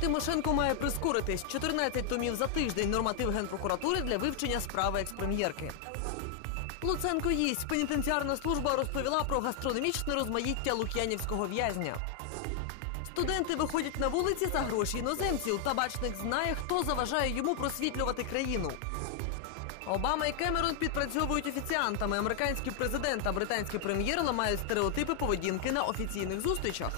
Тимошенко має прискоритись 14 томів за тиждень. Норматив генпрокуратури для вивчення справи експрем'єрки. Луценко їсть. Пенітенціарна служба розповіла про гастрономічне розмаїття лук'янівського в'язня. Студенти виходять на вулиці за гроші іноземців. Табачник знає, хто заважає йому просвітлювати країну. Обама і Кемерон підпрацьовують офіціантами. Американський президент та британський прем'єр ламають стереотипи поведінки на офіційних зустрічах.